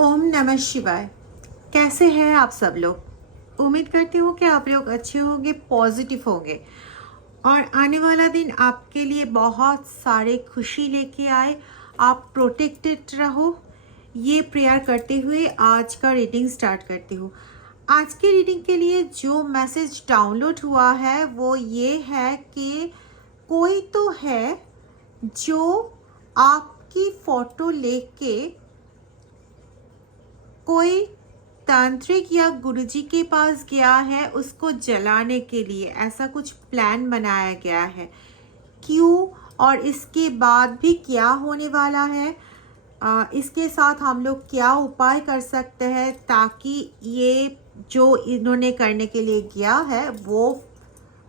ओम नमः शिवाय। कैसे हैं आप सब लोग? उम्मीद करती हूँ कि आप लोग अच्छे होंगे, पॉजिटिव होंगे और आने वाला दिन आपके लिए बहुत सारे खुशी लेके आए। आप प्रोटेक्टेड रहो, ये प्रेयर करते हुए आज का रीडिंग स्टार्ट करती हूँ। आज की रीडिंग के लिए जो मैसेज डाउनलोड हुआ है वो ये है कि कोई तो है जो आपकी फ़ोटो लेके कोई तांत्रिक या गुरुजी के पास गया है उसको जलाने के लिए। ऐसा कुछ प्लान बनाया गया है। क्यों और इसके बाद भी क्या होने वाला है, इसके साथ हम लोग क्या उपाय कर सकते हैं ताकि ये जो इन्होंने करने के लिए गया है वो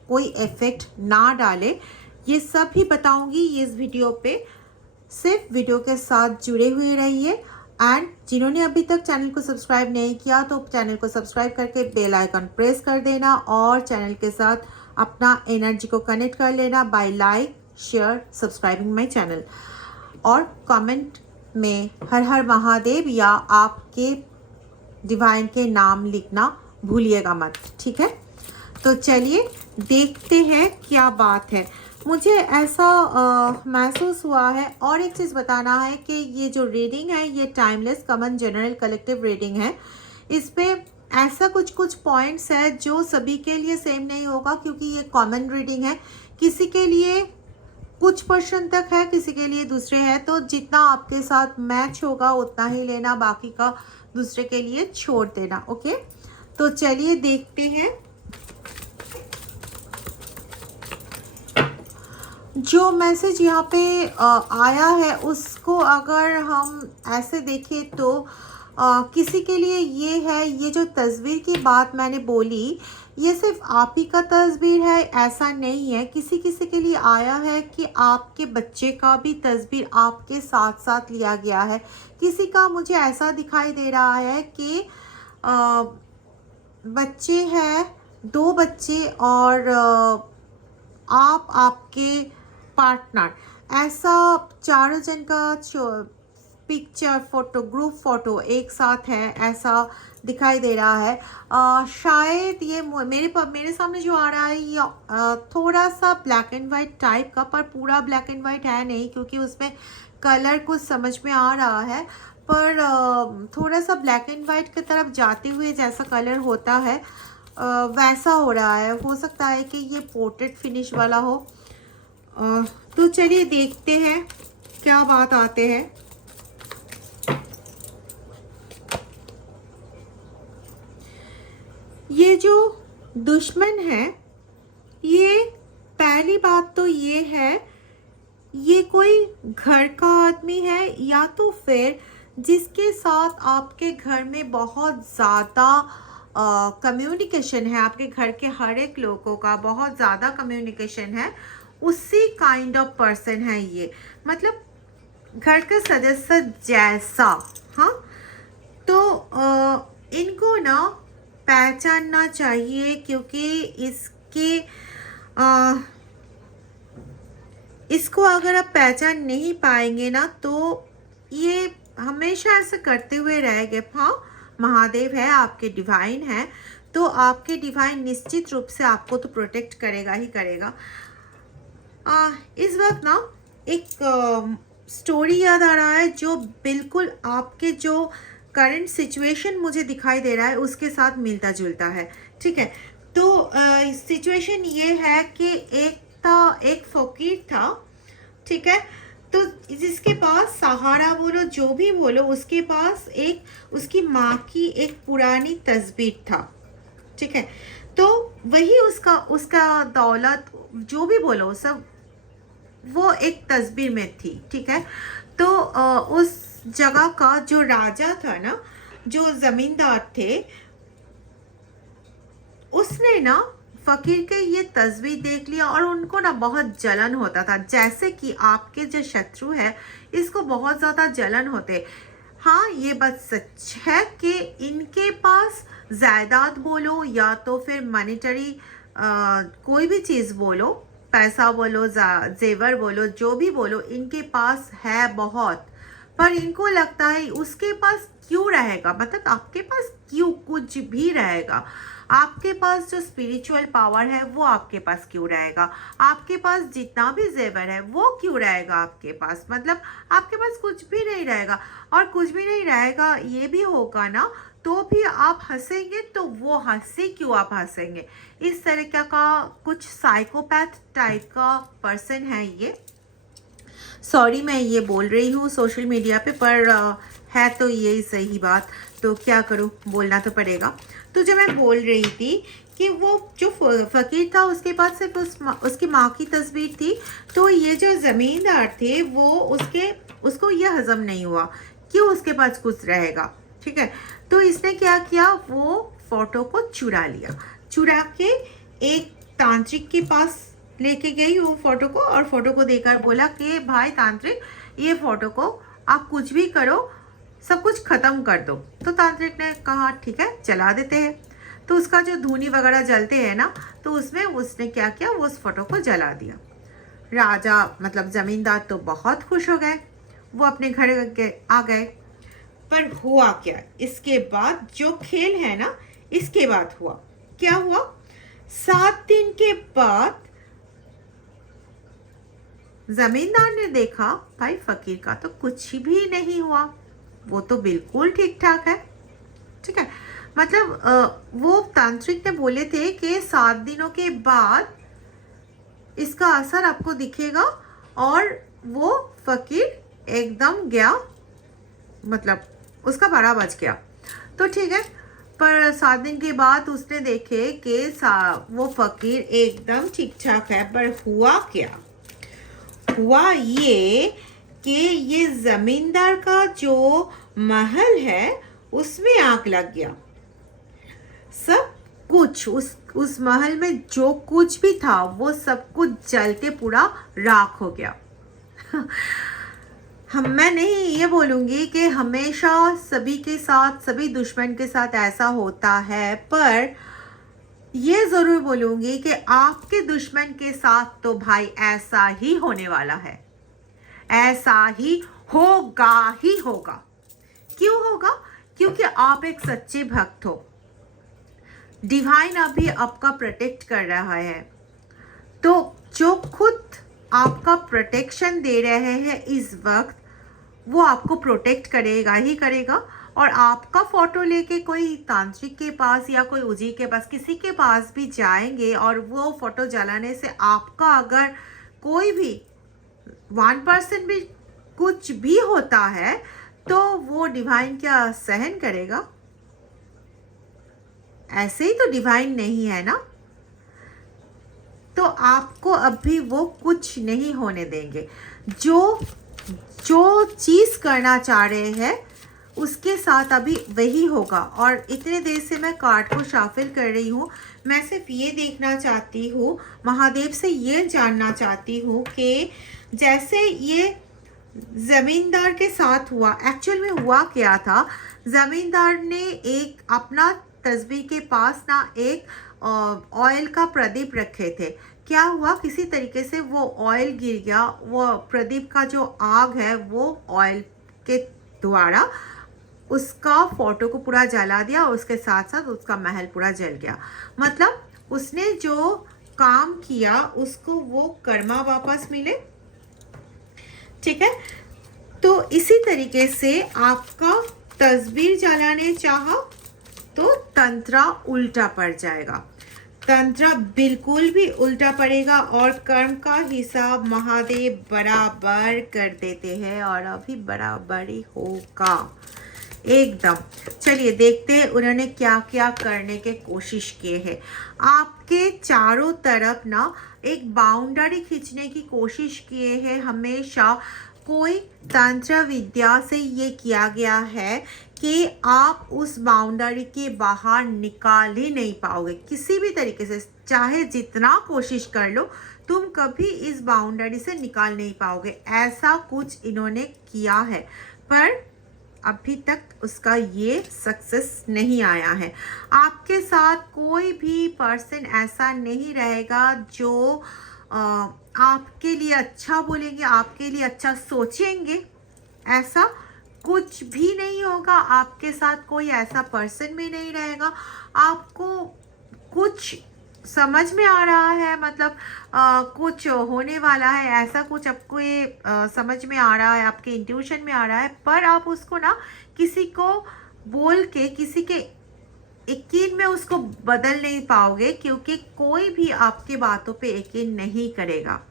कोई इफ़ेक्ट ना डाले, ये सब ही बताऊंगी इस वीडियो पे। सिर्फ वीडियो के साथ जुड़े हुए रहिए एंड जिन्होंने अभी तक चैनल को सब्सक्राइब नहीं किया तो चैनल को सब्सक्राइब करके बेल आइकन प्रेस कर देना और चैनल के साथ अपना एनर्जी को कनेक्ट कर लेना by like share subscribing my channel. और कमेंट में हर हर महादेव या आपके डिवाइन के नाम लिखना भूलिएगा मत, ठीक है? तो चलिए देखते हैं क्या बात है। मुझे ऐसा महसूस हुआ है। और एक चीज़ बताना है कि ये जो रीडिंग है ये timeless common general collective reading है। इस पे ऐसा कुछ पॉइंट्स है जो सभी के लिए सेम नहीं होगा क्योंकि ये कॉमन रीडिंग है। किसी के लिए कुछ पर्सन तक है, किसी के लिए दूसरे हैं, तो जितना आपके साथ मैच होगा उतना ही लेना, बाकी का दूसरे के लिए छोड़ देना। ओके, तो चलिए देखते हैं। जो मैसेज यहाँ पे आया है उसको अगर हम ऐसे देखें तो किसी के लिए ये है, ये जो तस्वीर की बात मैंने बोली ये सिर्फ आप ही का तस्वीर है ऐसा नहीं है। किसी किसी के लिए आया है कि आपके बच्चे का भी तस्वीर आपके साथ साथ लिया गया है। किसी का मुझे ऐसा दिखाई दे रहा है कि बच्चे हैं, 2 बच्चे और आप आपके पार्टनर, ऐसा चारों जन का पिक्चर फोटो ग्रुप फोटो एक साथ है ऐसा दिखाई दे रहा है। शायद ये मेरे सामने जो आ रहा है ये थोड़ा सा ब्लैक एंड वाइट टाइप का, पर पूरा ब्लैक एंड वाइट है नहीं क्योंकि उसमें कलर कुछ समझ में आ रहा है, पर थोड़ा सा ब्लैक एंड वाइट की तरफ जाते हुए जैसा कलर होता है वैसा हो रहा है। हो सकता है कि ये पोर्ट्रेट फिनिश वाला हो। तो चलिए देखते हैं क्या बात आते हैं। ये जो दुश्मन है, ये पहली बात तो ये है ये कोई घर का आदमी है या तो फिर जिसके साथ आपके घर में बहुत ज़्यादा कम्युनिकेशन है, आपके घर के हर एक लोगों का बहुत ज़्यादा कम्युनिकेशन है, उसी काइंड ऑफ पर्सन है ये। मतलब घर का सदस्य जैसा। हाँ, तो इनको ना पहचानना चाहिए क्योंकि इसको अगर आप पहचान नहीं पाएंगे ना तो ये हमेशा ऐसे करते हुए रहेंगे। हाँ, महादेव है, आपके डिवाइन है, तो आपके डिवाइन निश्चित रूप से आपको तो प्रोटेक्ट करेगा ही करेगा। इस वक्त ना एक स्टोरी याद आ रहा है जो बिल्कुल आपके जो करंट सिचुएशन मुझे दिखाई दे रहा है उसके साथ मिलता जुलता है, ठीक है? तो सिचुएशन ये है कि एक फकीर था, ठीक है? तो जिसके पास सहारा बोलो जो भी बोलो, उसके पास एक उसकी माँ की एक पुरानी तस्वीर था, ठीक है? तो वही उसका दौलत जो भी बोलो सब वो एक तस्वीर में थी, ठीक है? तो उस जगह का जो राजा था ना, जो जमींदार थे, उसने ना फकीर के ये तस्वीर देख लिया और उनको ना बहुत जलन होता था। जैसे कि आपके जो शत्रु है इसको बहुत ज़्यादा जलन होते। हाँ, ये बात सच है कि इनके पास जायदाद बोलो या तो फिर मॉनेटरी कोई भी चीज़ बोलो, पैसा बोलो, जेवर बोलो, जो भी बोलो, इनके पास है बहुत, पर इनको लगता है उसके पास क्यों रहेगा, मतलब आपके पास क्यों कुछ भी रहेगा, आपके पास जो स्पिरिचुअल पावर है वो आपके पास क्यों रहेगा, आपके पास जितना भी जेवर है वो क्यों रहेगा आपके पास, मतलब आपके पास कुछ भी नहीं रहेगा। और कुछ भी नहीं रहेगा ये भी होगा ना, तो भी आप हंसेंगे, तो वो हंसे क्यों आप हंसेंगे। इस तरीके का कुछ साइकोपैथ टाइप का पर्सन है ये। सॉरी मैं ये बोल रही हूँ सोशल मीडिया पे, पर है तो यही सही बात, तो क्या करूँ, बोलना तो पड़ेगा। तो जो मैं बोल रही थी कि वो जो फ़कीर था उसके पास सिर्फ उसकी माँ की तस्वीर थी, तो ये जो ज़मींदार थे वो उसको ये हज़म नहीं हुआ क्यों उसके पास कुछ रहेगा, ठीक है। तो इसने क्या किया, वो फ़ोटो को चुरा लिया, चुरा के एक तांत्रिक के पास लेके गई वो फ़ोटो को, और फ़ोटो को देकर बोला कि भाई तांत्रिक, ये फ़ोटो को आप कुछ भी करो, सब कुछ ख़त्म कर दो। तो तांत्रिक ने कहा ठीक है जला देते हैं। तो उसका जो धूनी वगैरह जलते हैं ना, तो उसमें उसने क्या किया, वो उस फोटो को जला दिया। राजा मतलब ज़मींदार तो बहुत खुश हो गए, वो अपने घर आ गए। पर हुआ क्या, इसके बाद जो खेल है ना, इसके बाद हुआ क्या, हुआ 7 दिन के बाद जमींदार ने देखा भाई फकीर का तो कुछ भी नहीं हुआ, वो तो बिल्कुल ठीक ठाक है, ठीक है। मतलब वो तांत्रिक ने बोले थे कि 7 दिनों के बाद इसका असर आपको दिखेगा, और वो फकीर एकदम गया, मतलब उसका 12 बज गया। तो ठीक है, पर 7 दिन के बाद उसने देखे कि वो फकीर एकदम ठीक ठाक है। पर हुआ क्या, हुआ ये कि ये जमींदार का जो महल है उसमें आग लग गया। सब कुछ उस महल में जो कुछ भी था वो सब कुछ जल के पूरा राख हो गया। मैं नहीं ये बोलूँगी कि हमेशा सभी के साथ, सभी दुश्मन के साथ ऐसा होता है, पर ये ज़रूर बोलूँगी कि आपके दुश्मन के साथ तो भाई ऐसा ही होने वाला है, ऐसा ही होगा। क्यों होगा, क्योंकि आप एक सच्चे भक्त हो, डिवाइन अभी आपका प्रोटेक्ट कर रहा है। तो जो खुद आपका प्रोटेक्शन दे रहे हैं इस वक्त, वो आपको प्रोटेक्ट करेगा ही करेगा। और आपका फ़ोटो लेके कोई तांत्रिक के पास या कोई उजी के पास, किसी के पास भी जाएंगे, और वो फ़ोटो जलाने से आपका अगर कोई भी 1% भी कुछ भी होता है, तो वो डिवाइन क्या सहन करेगा? ऐसे ही तो डिवाइन नहीं है ना। तो आपको अभी वो कुछ नहीं होने देंगे। जो चीज़ करना चाह रहे हैं उसके साथ अभी वही होगा। और इतने देर से मैं कार्ड को शाफिल कर रही हूँ, मैं सिर्फ ये देखना चाहती हूँ, महादेव से ये जानना चाहती हूँ कि जैसे ये ज़मींदार के साथ हुआ, एक्चुअल में हुआ क्या था। ज़मींदार ने एक अपना तस्वीर के पास ना एक ऑयल का प्रदीप रखे थे। क्या हुआ, किसी तरीके से वो ऑयल गिर गया, वो प्रदीप का जो आग है वो ऑयल के द्वारा उसका फोटो को पूरा जला दिया, और उसके साथ साथ उसका महल पूरा जल गया। मतलब उसने जो काम किया उसको वो कर्मा वापस मिले, ठीक है। तो इसी तरीके से आपका तस्वीर जलाने चाहा तो तंत्रा उल्टा पड़ जाएगा, तंत्रा बिल्कुल भी उल्टा पड़ेगा, और कर्म का हिसाब महादेव बराबर कर देते हैं, और अभी बराबर ही होगा एकदम। चलिए देखते हैं उन्होंने क्या क्या करने के कोशिश किए हैं। आपके चारों तरफ ना एक बाउंड्री खींचने की कोशिश किए हैं। हमेशा कोई तंत्र विद्या से ये किया गया है कि आप उस बाउंड्री के बाहर निकाल ही नहीं पाओगे किसी भी तरीके से, चाहे जितना कोशिश कर लो तुम कभी इस बाउंड्री से निकाल नहीं पाओगे। ऐसा कुछ इन्होंने किया है, पर अभी तक उसका ये सक्सेस नहीं आया है। आपके साथ कोई भी पर्सन ऐसा नहीं रहेगा जो आपके लिए अच्छा बोलेंगे, आपके लिए अच्छा सोचेंगे, ऐसा कुछ भी नहीं होगा, आपके साथ कोई ऐसा पर्सन भी नहीं रहेगा। आपको कुछ समझ में आ रहा है, मतलब कुछ होने वाला है, ऐसा कुछ आपको ये समझ में आ रहा है, आपके इंट्यूशन में आ रहा है, पर आप उसको ना किसी को बोल के, किसी के यकीन में उसको बदल नहीं पाओगे, क्योंकि कोई भी आपके बातों पे यकीन नहीं करेगा।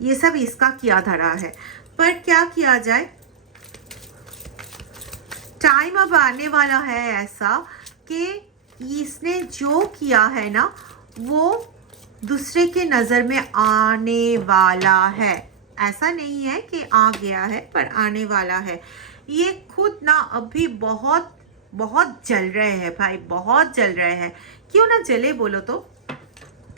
ये सब इसका किया धरा है। पर क्या किया जाए, टाइम अब आने वाला है ऐसा कि इसने जो किया है ना वो दूसरे के नज़र में आने वाला है। ऐसा नहीं है कि आ गया है, पर आने वाला है। ये खुद ना अभी बहुत बहुत जल रहे हैं भाई, बहुत जल रहे हैं। क्यों ना जले, बोलो तो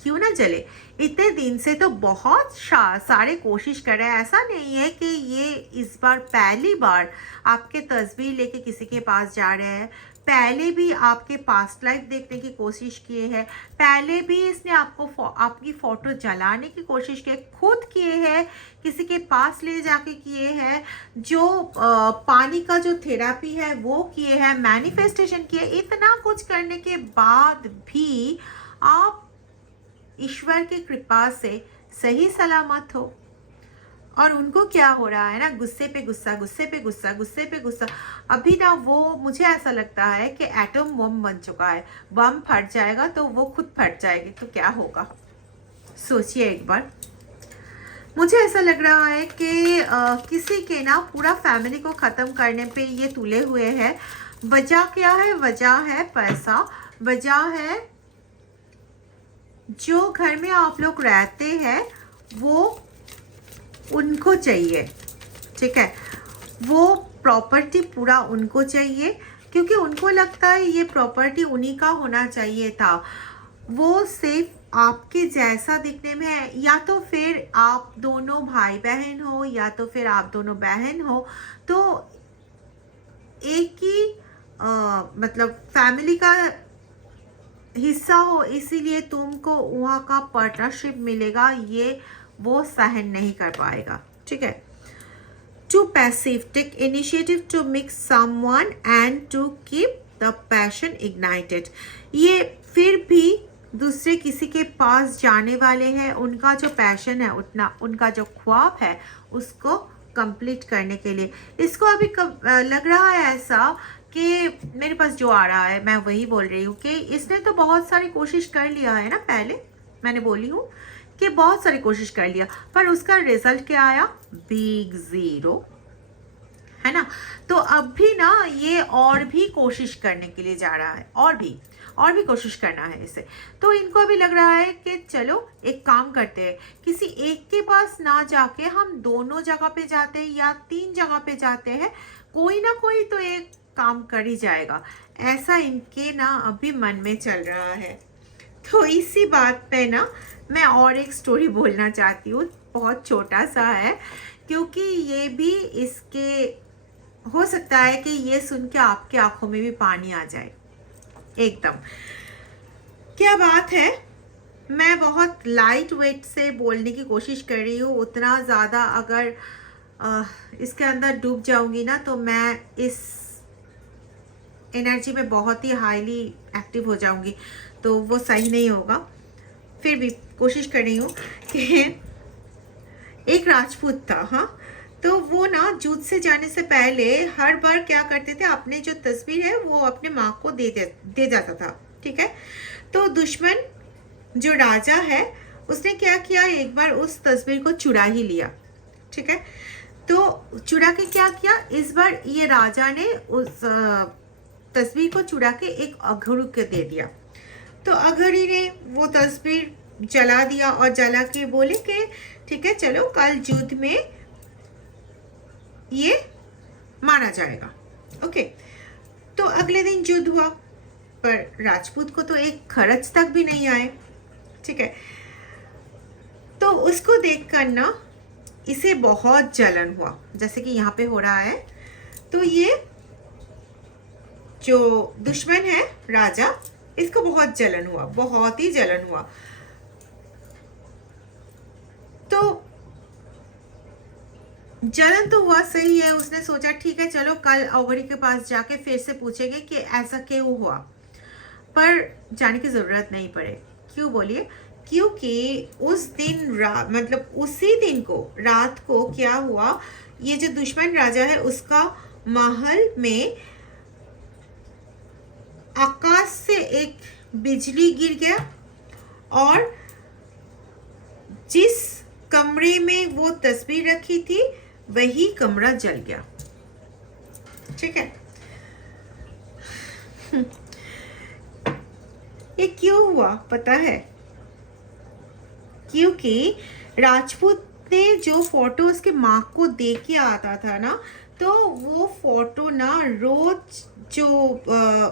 क्यों ना जले। इतने दिन से तो बहुत सारे कोशिश कर रहे हैं। ऐसा नहीं है कि ये इस बार पहली बार आपके तस्वीर लेके किसी के पास जा रहे हैं। पहले भी आपके पास्ट लाइफ देखने की कोशिश किए हैं, पहले भी इसने आपको आपकी फ़ोटो जलाने की कोशिश की, खुद किए हैं, किसी के पास ले जाके किए हैं, जो पानी का जो थेरापी है वो किए हैं, मैनिफेस्टेशन किए। इतना कुछ करने के बाद भी आप ईश्वर की कृपा से सही सलामत हो। और उनको क्या हो रहा है ना, गुस्से पे गुस्सा, गुस्से पे गुस्सा, गुस्से पे गुस्सा। अभी ना वो, मुझे ऐसा लगता है कि एटम बम बन चुका है। बम फट जाएगा तो वो खुद फट जाएगी, तो क्या होगा सोचिए एक बार। मुझे ऐसा लग रहा है कि किसी के ना पूरा फैमिली को ख़त्म करने पे ये तुले हुए हैं। वजह क्या है? वजह है पैसा। वजह है जो घर में आप लोग रहते हैं वो उनको चाहिए, ठीक है, वो प्रॉपर्टी पूरा उनको चाहिए, क्योंकि उनको लगता है ये प्रॉपर्टी उन्हीं का होना चाहिए था। वो सिर्फ आपके जैसा दिखने में है, या तो फिर आप दोनों भाई बहन हो, या तो फिर आप दोनों बहन हो, तो एक ही मतलब फैमिली का हिस्सा हो, इसीलिए तुमको वहाँ का पार्टनरशिप मिलेगा, ये वो सहन नहीं कर पाएगा, ठीक है। Too passive, take initiative to mix someone and to keep the passion ignited. ये फिर भी दूसरे किसी के पास जाने वाले हैं, उनका जो पैशन है, उतना उनका जो ख्वाब है उसको कंप्लीट करने के लिए। इसको अभी लग रहा है ऐसा कि मेरे पास जो आ रहा है मैं वही बोल रही हूँ कि इसने तो बहुत सारी कोशिश कर लिया है ना। पहले मैंने बोली हूँ कि बहुत सारी कोशिश कर लिया, पर उसका रिजल्ट क्या आया? बिग ज़ीरो, है ना। तो अब भी ना ये और भी कोशिश करने के लिए जा रहा है, और भी कोशिश करना है इसे। तो इनको अभी लग रहा है कि चलो एक काम करते हैं, किसी एक के पास ना जाके हम दोनों जगह पे जाते हैं या 3 जगह पे जाते हैं, कोई ना कोई तो एक काम कर ही जाएगा। ऐसा इनके ना अभी मन में चल रहा है। तो इसी बात पे ना मैं और एक स्टोरी बोलना चाहती हूँ, बहुत छोटा सा है, क्योंकि ये भी इसके हो सकता है कि ये सुन के आपके आंखों में भी पानी आ जाए एकदम। क्या बात है, मैं बहुत लाइट वेट से बोलने की कोशिश कर रही हूँ। उतना ज़्यादा अगर इसके अंदर डूब जाऊंगी ना तो मैं इस एनर्जी में बहुत ही हाईली एक्टिव हो जाऊंगी, तो वो सही नहीं होगा। फिर भी कोशिश कर रही हूँ कि एक राजपूत था, हाँ, तो वो ना युद्ध से जाने से पहले हर बार क्या करते थे, अपने जो तस्वीर है वो अपने माँ को दे जाता था, ठीक है। तो दुश्मन जो राजा है उसने क्या किया, एक बार उस तस्वीर को चुरा ही लिया, ठीक है। तो चुरा के क्या किया, इस बार ये राजा ने उस तस्वीर को चुरा के एक अघोरी को दे दिया। तो अघोरी ने वो तस्वीर जला दिया और जला के बोले कि ठीक है चलो कल युद्ध में ये मारा जाएगा, ओके। तो अगले दिन युद्ध हुआ, पर राजपूत को तो एक खर्च तक भी नहीं आए, ठीक है। तो उसको देखकर ना इसे बहुत जलन हुआ, जैसे कि यहाँ पे हो रहा है। तो ये जो दुश्मन है राजा, इसको बहुत जलन हुआ, बहुत ही जलन हुआ। तो जलन तो हुआ, सही है। उसने सोचा ठीक है चलो कल अघोरी के पास जाके फिर से पूछेंगे कि ऐसा क्यों हुआ, पर जाने की जरूरत नहीं पड़े। क्यों बोलिए? क्योंकि उस दिन रात, मतलब उसी दिन को रात को क्या हुआ, ये जो दुश्मन राजा है उसका महल में आकाश से एक बिजली गिर गया और जिस कमरे में वो तस्वीर रखी थी वही कमरा जल गया। ठीक है, ये क्यों हुआ पता है? क्योंकि राजपूत ने जो फोटो उसके माँ को दे के आता था ना, तो वो फोटो ना रोज जो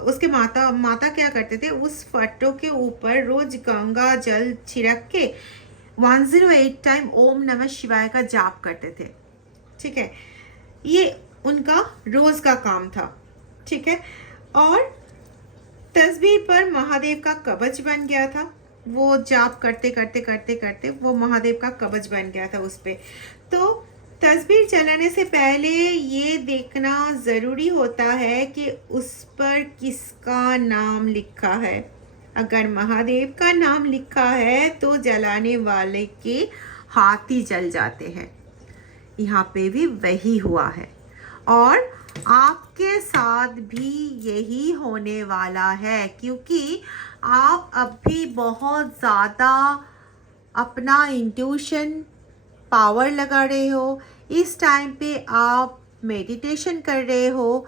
उसके माता क्या करते थे, उस फोटो के ऊपर रोज गंगा जल छिड़क के 108 टाइम ओम नमः शिवाय का जाप करते थे। ठीक है, ये उनका रोज का काम था। ठीक है, और तस्वीर पर महादेव का कवच बन गया था। वो जाप करते करते करते करते वो महादेव का कवच बन गया था उस पे। तो तस्वीर चलाने से पहले ये देखना ज़रूरी होता है कि उस पर किसका नाम लिखा है। अगर महादेव का नाम लिखा है तो जलाने वाले के हाथ ही जल जाते हैं। यहाँ पे भी वही हुआ है और आपके साथ भी यही होने वाला है, क्योंकि आप अभी बहुत ज़्यादा अपना इंट्यूशन पावर लगा रहे हो। इस टाइम पे आप मेडिटेशन कर रहे हो।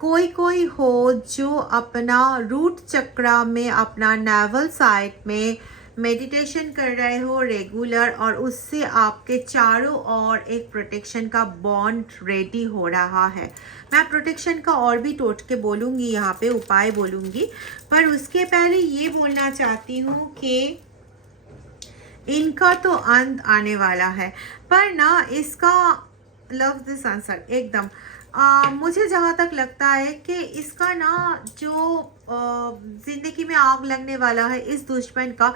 कोई हो जो अपना रूट चक्रा में, अपना नेवल साइड में मेडिटेशन कर रहे हो रेगुलर, और उससे आपके चारों ओर एक प्रोटेक्शन का बॉन्ड रेडी हो रहा है। मैं प्रोटेक्शन का और भी टोटके बोलूँगी, यहाँ पे उपाय बोलूँगी, पर उसके पहले ये बोलना चाहती हूँ कि इनका तो अंत आने वाला है, पर ना इसका लव दिस आंसर एकदम मुझे जहाँ तक लगता है कि इसका ना जो ज़िंदगी में आग लगने वाला है इस दुश्मन का,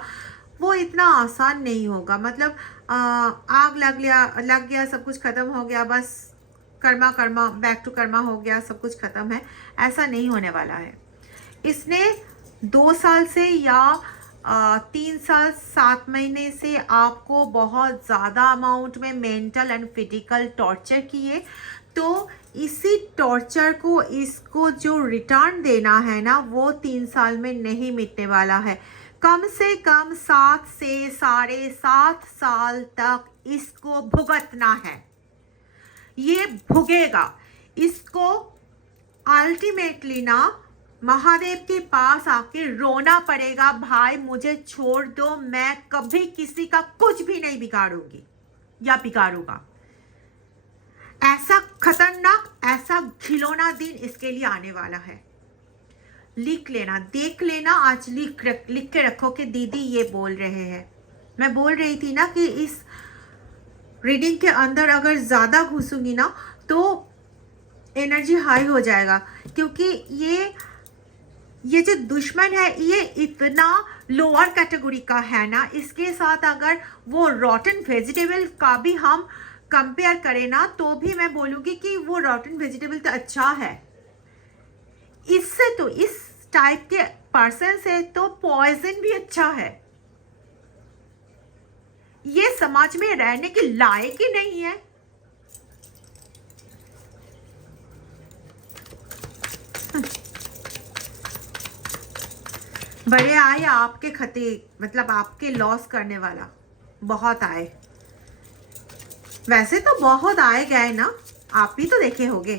वो इतना आसान नहीं होगा। मतलब आग लग गया, सब कुछ ख़त्म हो गया, बस कर्मा कर्मा बैक टू कर्मा हो गया, सब कुछ ख़त्म है, ऐसा नहीं होने वाला है। इसने 2 साल से या 3 साल 7 महीने से आपको बहुत ज़्यादा अमाउंट में मेंटल एंड फिजिकल टॉर्चर किए। तो इसी टॉर्चर को इसको जो रिटर्न देना है ना, वो 3 साल में नहीं मिटने वाला है। कम से कम 7 से 7.5 साल तक इसको भुगतना है। ये भुगेगा। इसको अल्टीमेटली ना महादेव के पास आके रोना पड़ेगा, भाई मुझे छोड़ दो, मैं कभी किसी का कुछ भी नहीं बिगाड़ूंगी या बिगाड़ूंगा। ऐसा खतरनाक, ऐसा खिलौना दिन इसके लिए आने वाला है। लिख लेना, देख लेना, आज लिख के रखो कि दीदी ये बोल रहे हैं। मैं बोल रही थी ना कि इस रीडिंग के अंदर अगर ज़्यादा घुसूंगी ना तो एनर्जी हाई हो जाएगा, क्योंकि ये जो दुश्मन है ये इतना लोअर कैटेगरी का है ना, इसके साथ अगर वो रॉटन वेजिटेबल का भी हम कंपेयर करें ना, तो भी मैं बोलूँगी कि वो रॉटन वेजिटेबल तो अच्छा है। इससे तो, इस टाइप के पर्सन से तो पॉइजन भी अच्छा है। ये समाज में रहने के लायक ही नहीं है। बड़े आए आपके खते, मतलब आपके लॉस करने वाला बहुत आए। वैसे तो बहुत आए गए ना, आप भी तो देखे होंगे।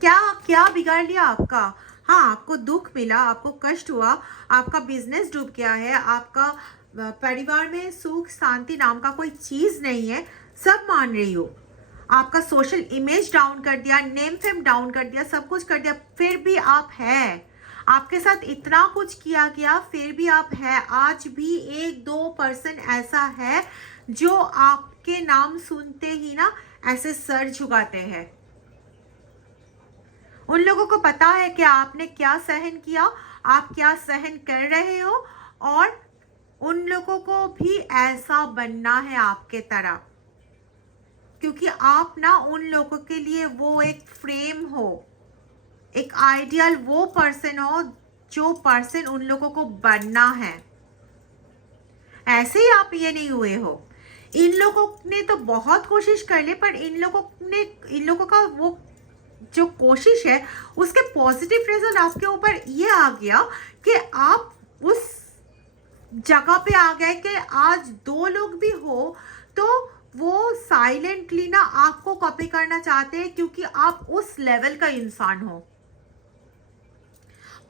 क्या क्या बिगाड़ लिया आपका? हाँ, आपको दुख मिला, आपको कष्ट हुआ, आपका बिजनेस डूब गया है, आपका परिवार में सुख शांति नाम का कोई चीज नहीं है, सब मान रही हो। आपका सोशल इमेज डाउन कर दिया, नेम फेम डाउन कर दिया, सब कुछ कर दिया, फिर भी आप है। आपके साथ इतना कुछ किया गया, फिर भी आप है। आज भी 1-2 पर्सन ऐसा है जो आपके नाम सुनते ही ना ऐसे सर झुकाते हैं। उन लोगों को पता है कि आपने क्या सहन किया, आप क्या सहन कर रहे हो, और उन लोगों को भी ऐसा बनना है आपके तरह। क्योंकि आप ना उन लोगों के लिए वो एक फ्रेम हो, एक आइडियल वो पर्सन हो जो पर्सन उन लोगों को बनना है। ऐसे ही आप ये नहीं हुए हो। इन लोगों ने तो बहुत कोशिश कर ली, पर इन लोगों का वो जो कोशिश है उसके पॉजिटिव रिजल्ट आपके ऊपर ये आ गया कि आप उस जगह पे आ गए कि आज 2 लोग भी हो तो वो साइलेंटली ना आपको कॉपी करना चाहते हैं, क्योंकि आप उस लेवल का इंसान हो।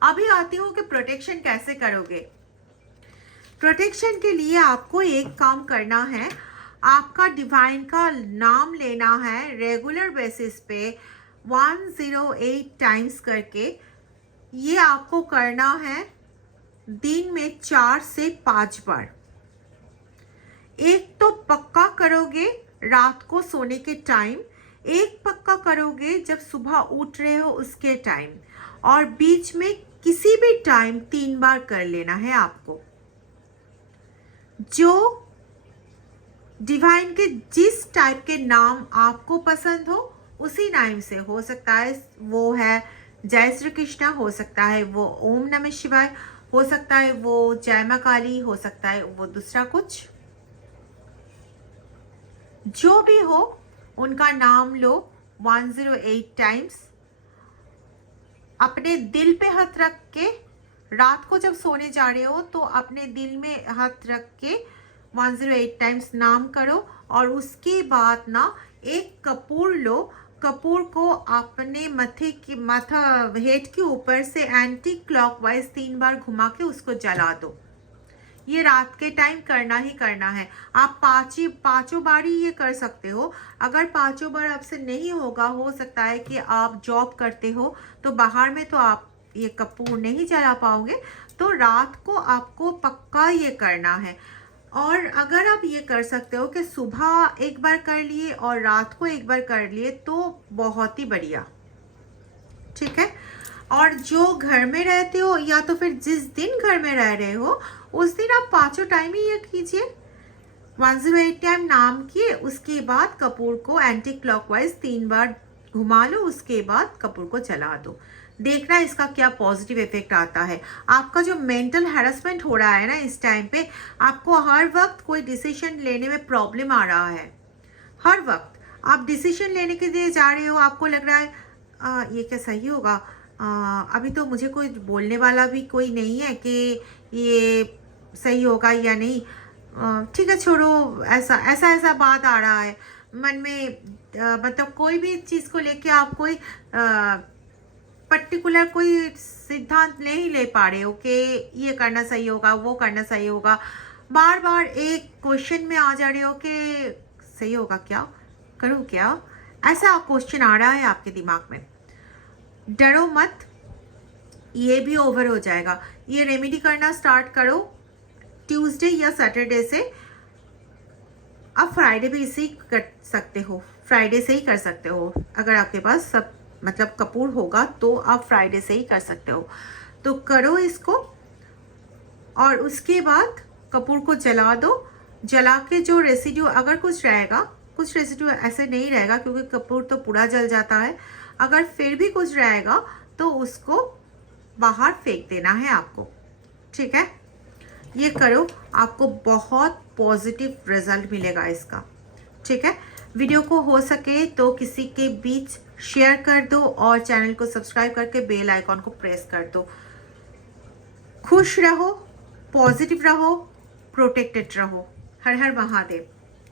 अभी आती हूँ कि प्रोटेक्शन कैसे करोगे। प्रोटेक्शन के लिए आपको एक काम करना है, आपका डिवाइन का नाम लेना है रेगुलर बेसिस पे 108 टाइम्स करके। ये आपको करना है दिन में 4 से 5 बार। एक तो पक्का करोगे रात को सोने के टाइम, एक पक्का करोगे जब सुबह उठ रहे हो उसके टाइम, और बीच में किसी भी टाइम 3 बार कर लेना है आपको। जो डिवाइन के जिस टाइप के नाम आपको पसंद हो उसी नाम से, हो सकता है वो है जय श्री कृष्णा, हो सकता है वो ओम नमः शिवाय, हो सकता है वो जय मां काली, हो सकता है वो दूसरा कुछ, जो भी हो उनका नाम लो 108 टाइम्स। अपने दिल पे हाथ रख के रात को जब सोने जा रहे हो तो अपने दिल में हाथ रख के 108 टाइम्स नाम करो, और उसके बाद ना एक कपूर लो। कपूर को अपने माथा हेड के ऊपर से एंटी क्लॉकवाइज 3 बार घुमा के उसको जला दो। ये रात के टाइम करना ही करना है। आप पांचों बार ही ये कर सकते हो। अगर पांचों बार आपसे नहीं होगा, हो सकता है कि आप जॉब करते हो तो बाहर में तो आप ये कपूर नहीं जला पाओगे, तो रात को आपको पक्का ये करना है। और अगर आप ये कर सकते हो कि सुबह एक बार कर लिए और रात को एक बार कर लिए तो बहुत ही बढ़िया, ठीक है। और जो घर में रहते हो या तो फिर जिस दिन घर में रह रहे हो उस दिन आप 5 टाइम ही ये कीजिए, 108 टाइम नाम किए, उसके बाद कपूर को एंटी क्लॉकवाइज 3 बार घुमा लो, उसके बाद कपूर को जला दो। देखना इसका क्या पॉजिटिव इफेक्ट आता है। आपका जो मेंटल हैरेसमेंट हो रहा है ना इस टाइम पे, आपको हर वक्त कोई डिसीजन लेने में प्रॉब्लम आ रहा है, हर वक्त आप डिसीजन लेने के लिए जा रहे हो, आपको लग रहा है ये क्या सही होगा, अभी तो मुझे कोई बोलने वाला भी कोई नहीं है कि ये सही होगा या नहीं, ठीक है छोड़ो, ऐसा बात आ रहा है मन में। मतलब कोई भी चीज़ को लेके आप कोई पर्टिकुलर कोई सिद्धांत नहीं ले पा रहे हो कि ये करना सही होगा, वो करना सही होगा। बार बार एक क्वेश्चन में आ जा रहे हो कि सही होगा क्या, करूँ क्या, ऐसा क्वेश्चन आ रहा है आपके दिमाग में। डरो मत, ये भी ओवर हो जाएगा। ये रेमेडी करना स्टार्ट करो ट्यूसडे या सैटरडे से। आप फ्राइडे भी इसे कर सकते हो, फ्राइडे से ही कर सकते हो। अगर आपके पास सब मतलब कपूर होगा तो आप फ्राइडे से ही कर सकते हो। तो करो इसको, और उसके बाद कपूर को जला दो। जला के जो रेसिड्यू अगर कुछ रहेगा, कुछ रेसिड्यू ऐसे नहीं रहेगा क्योंकि कपूर तो पूरा जल जाता है, अगर फिर भी कुछ रहेगा तो उसको बाहर फेंक देना है आपको, ठीक है। ये करो, आपको बहुत पॉजिटिव रिजल्ट मिलेगा इसका, ठीक है। वीडियो को हो सके तो किसी के बीच शेयर कर दो और चैनल को सब्सक्राइब करके बेल आइकॉन को प्रेस कर दो। खुश रहो, पॉजिटिव रहो, प्रोटेक्टेड रहो। हर हर महादेव।